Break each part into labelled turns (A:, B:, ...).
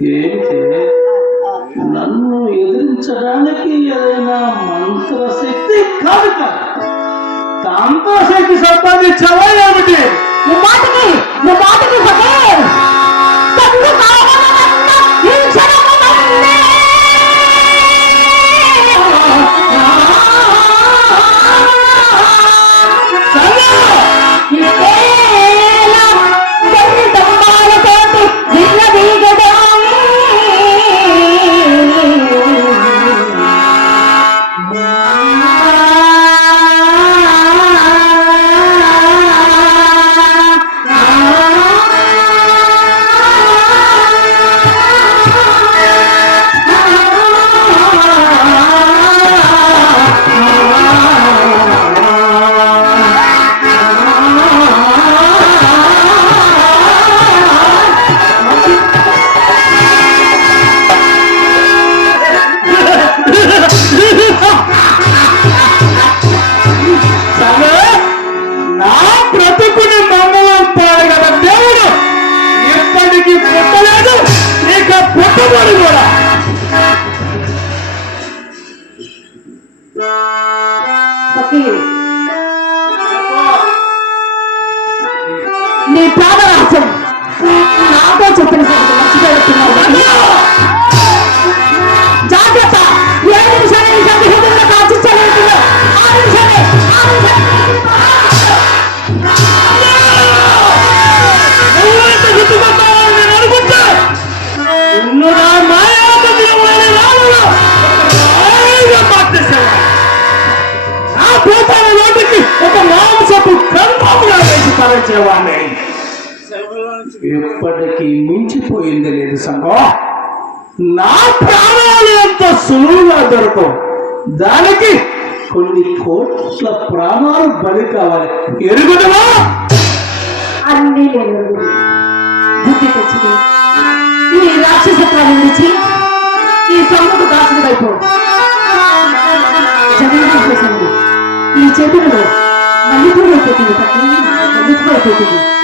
A: ఏంటి? నన్ను ఎదిరించడానికి ఏదైనా మంత్రశక్తి కాదు కాదు. తాంత్రశక్తి సంపాదించావా ఏమిటి?
B: ముమ్మాటికి మాటకి ఫకీర్ సంగు
A: వచ్చేవాడిని తరచేవాడిని ఎప్పటికీ మించిపోయింది లేదు సంఘం నా ప్రాణాలు ఎంత సులువుగా దొరకవు. దానికి కొన్ని కోట్ల ప్రాణాలు బలి కావాలి. ఎరుగుదమా
B: అన్నీ బుద్ధి తెచ్చింది ఈ రాక్షసత్వాన్ని విడిచి ఈ సొమ్ముకు దాసుడు జగన్ ఈ చేతులలో আমি তোমার প্রতিনিধি আমি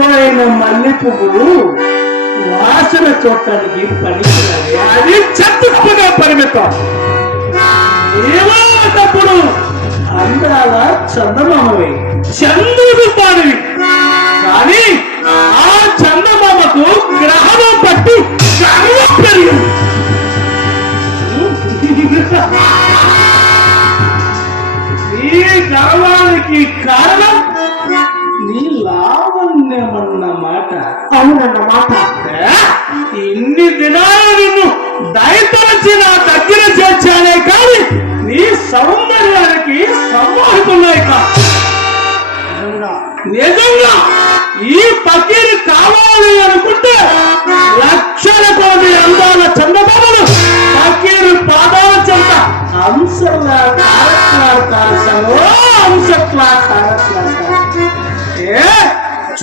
A: పువ్వు వాసన చూడటానికి పనికిరాదు అది చెట్టుకుగా పరిమితం. ఏమన్నప్పుడు అందాల చందమామవి. చంద్రుడు పాడివి కానీ ఆ చందమామకు గ్రహణం పట్టి గర్వం పెరిగింది ఈ గర్వానికి కారణం నీ లావణ్యమన్న మాట
B: అవునన్న మాట?
A: ఇన్ని దినాలు నిన్ను దయతలచి నా దగ్గర చేర్చానే కానీ నీ సౌందర్యానికి సమ్మోహితున్నాయి కా. నిజంగా ఈ పకీరు కావాలి అనుకుంటే లక్షల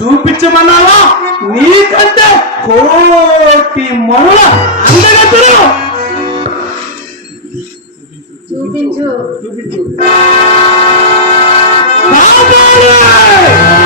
A: చూపించమన్నావా? నీకంటే కోటి మొదల అందగతులు
B: చూపించు.
A: కావాలి